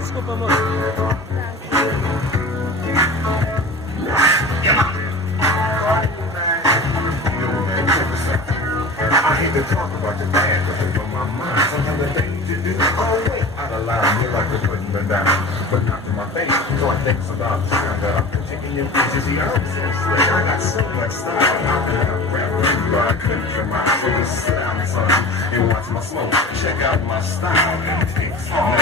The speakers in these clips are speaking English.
Desculpa, moço. I hate to talk about the bad, but it's on my mind. Sometimes the things you do, oh wait, out of line, you're like you're putting me down, but not to my face. So I think about the sound that I'm putting in your face. You see, I'm so slick, I got so much style. How can I rap you, but I couldn't come out. So just sit down, son, and watch my smoke. Check out my style and take some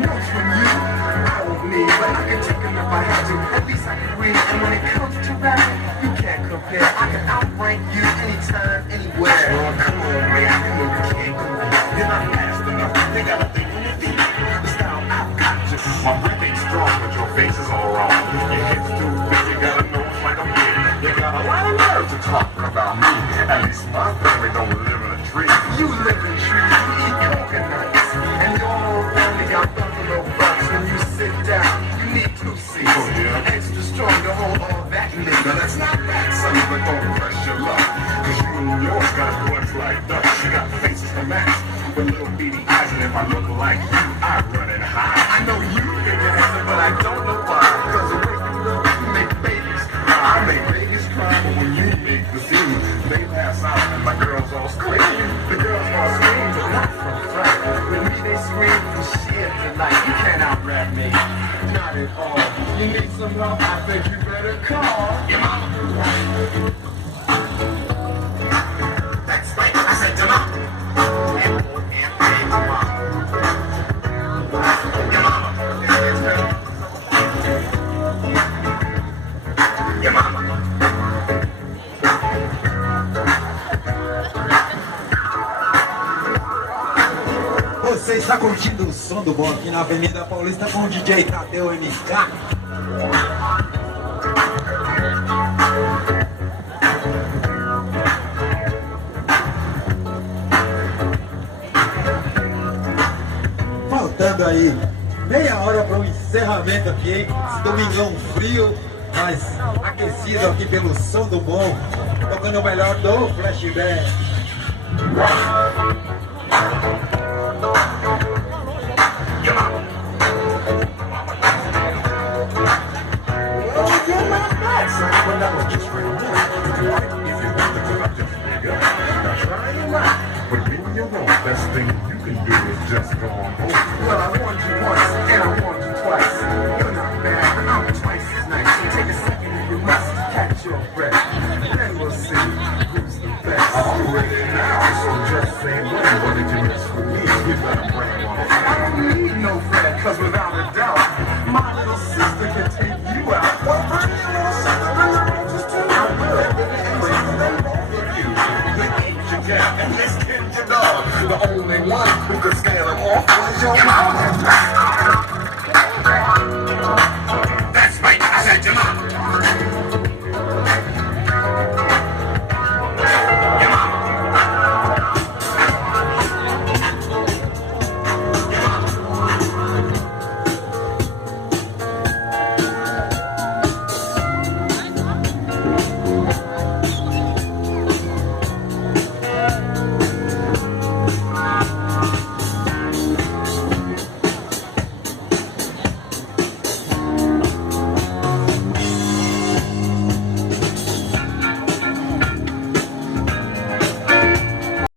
notes from you. I won't need, but I can take them if I had to. At least I can read, and when it comes to rapping, you can't compare. I can outrank you anytime, anywhere. Come on, man, you know you can't go on. You're not fast enough. They gotta think on your feet. The style I've got you. My breath ain't strong, but your face is all wrong. Your hips too big, you got a nose like a pig. You got a lot of nerve to talk about me. At least my family don't live in a tree. You live in trees, you eat coconuts. And your whole family got buffalo bucks. When you sit down, you need 2 seats. Oh, yeah. Extra strong to hold all that nigga. That's not bad, son, but don't press your luck. Cause you and yours got butts like ducks. You got faces to match with little beady eyes. And if I look like you, I run it high. I know you think you're handsome, but I don't know why. Cause the way you look, you make babies cry. I make babies cry, but when you make the scene, they pass out and my girls all scream. The girls all scream, but not from fright. With me, they scream from sheer delight. You can't out-rap me, not at all. You need some love, I think you better call your mama. That's right, I said your mama. And your mama. Your mama. Your mama. Você está curtindo o som do bom aqui na Avenida Paulista com o DJ Tadeu MK. Faltando aí meia hora para o encerramento aqui, hein? Esse domingão frio, mas aquecido aqui pelo som do bom, tocando o melhor do flashback.